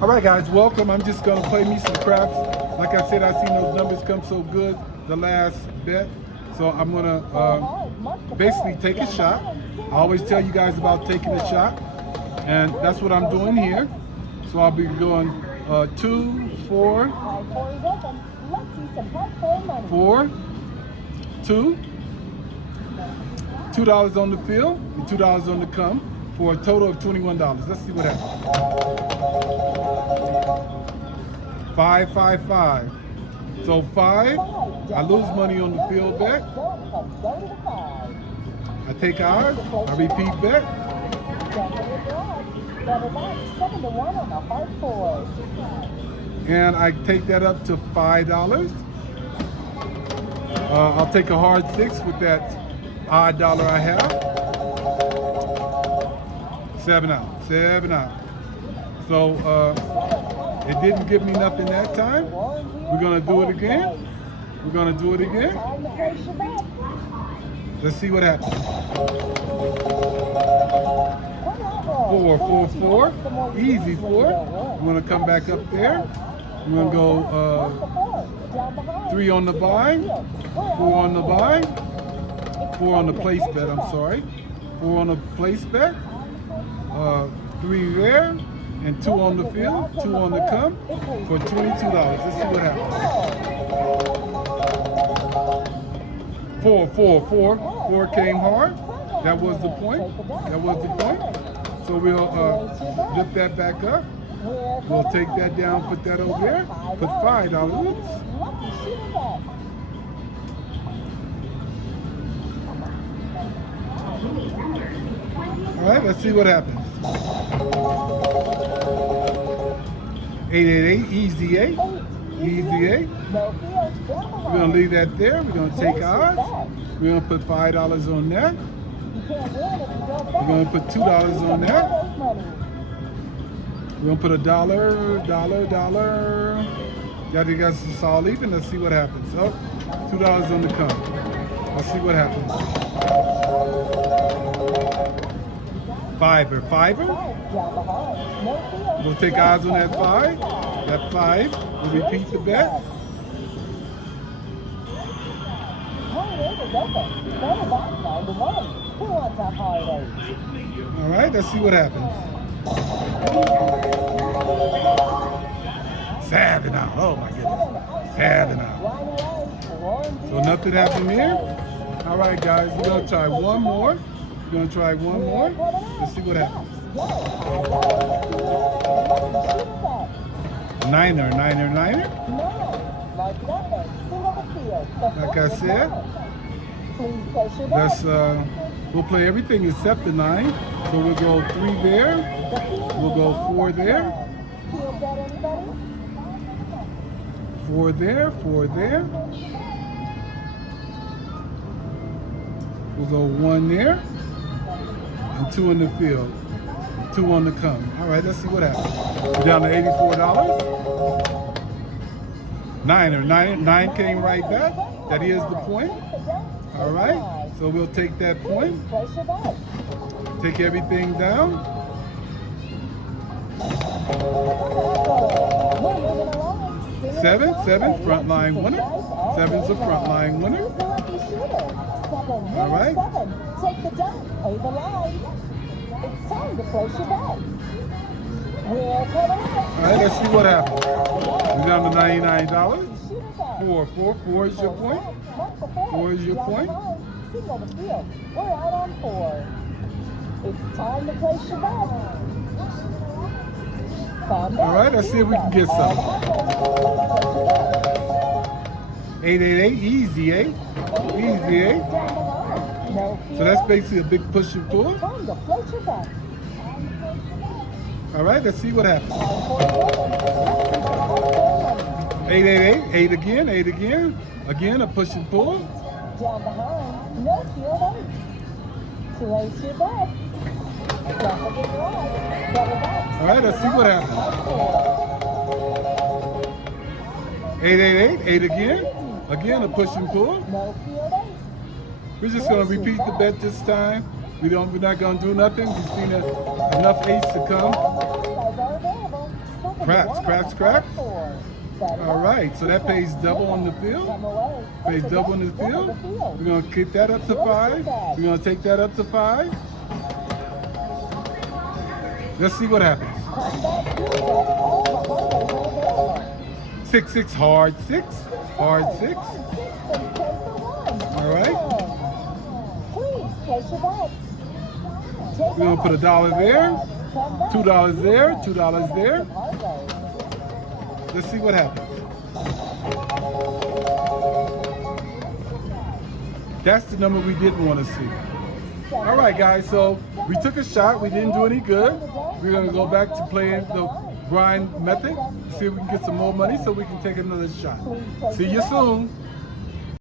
All right, guys, welcome. I'm just gonna play me some craps. Like I said, I seen those numbers come so good the last bet, so I'm gonna basically take a shot. I always tell you guys about taking a shot, and that's what I'm doing here. So I'll be going 2, 4, 4, 2, $2 on the field, and $2 on the come for a total of $21. Let's see what happens. 5, 5, 5. So 5, I lose money on the field bet. I take ours, I repeat bet. And I take that up to $5. I'll take a hard 6 with that odd dollar I have. 7 out, 7 out. So it didn't give me nothing that time. We're gonna do it again. We're gonna do it again. Let's see what happens. 4, 4, 4. Easy 4. I'm gonna come back up there. I'm gonna go 3 on the buy, 4 on the buy, 4 on the place bet, I'm sorry. 4 on the place bet, 3 there, and 2 on the field, 2 on the come for $22. Let's see what happens. 4, 4, 4. 4 came hard. That was the point. That was the point. So we'll lift that back up. We'll take that down, put that over there, put $5. Oops. All right, let's see what happens. 888, easy 8, easy 8. We're gonna leave that there. We're gonna take ours. We're gonna put $5 on that. We're gonna put $2 on that. We're gonna put $1, $1. Got to guess it's all even. Let's see what happens. Oh, $2 on the come. Let's see what happens. Fiver. We'll take odds on that 5. That 5. We'll repeat the bet. All right, let's see what happens. 7 out. Oh my goodness. 7 out. So nothing happened here. All right, guys, we're gonna try one more. We're gonna try one more. Let's see what happens. Niner. Like I said, let's we'll play everything except the 9. So we'll go 3 there. We'll go 4 there. 4 there. 4 there. We'll go 1 there. And 2 in the field. 2 on the come. All right, let's see what happens. We're down to $84. Niner. 9 came right back. That is the point. All right, so we'll take that point. Take everything down. 7, front line winner. 7's a front line winner. All right. Take the dump, pay the line. It's time to place your bets. All right, let's see what happens. We're down to $99. 4 is your point. 4 is your point. Single the field. We're out on 4. It's time to place your bets. All right, let's see if we can get some. 888, easy 8. Easy 8. So that's basically a big push and pull. All right, let's see what happens. 888, 8 again, 8 again. Again, a push and pull. Down behind, no field 8. Place your bets. All right, let's see what happens. 888, 8 again. Again, a push and pull. No field 8. We're just gonna repeat the bet this time. We're not gonna do nothing. We've seen enough 8s to come. Craps, craps, craps. All right, so that pays double on the field. Pays double on the field. We're going to kick that up to 5. We're going to take that up to 5. Let's see what happens. 6, 6, hard 6. Hard 6. All right. Please place your bets. We're going to put $1 there, $2 there, $2 there. Let's see what happens. That's the number we didn't want to see. All right, guys, so we took a shot. We didn't do any good. We're going to go back to playing the grind method, see if we can get some more money so we can take another shot. See you soon.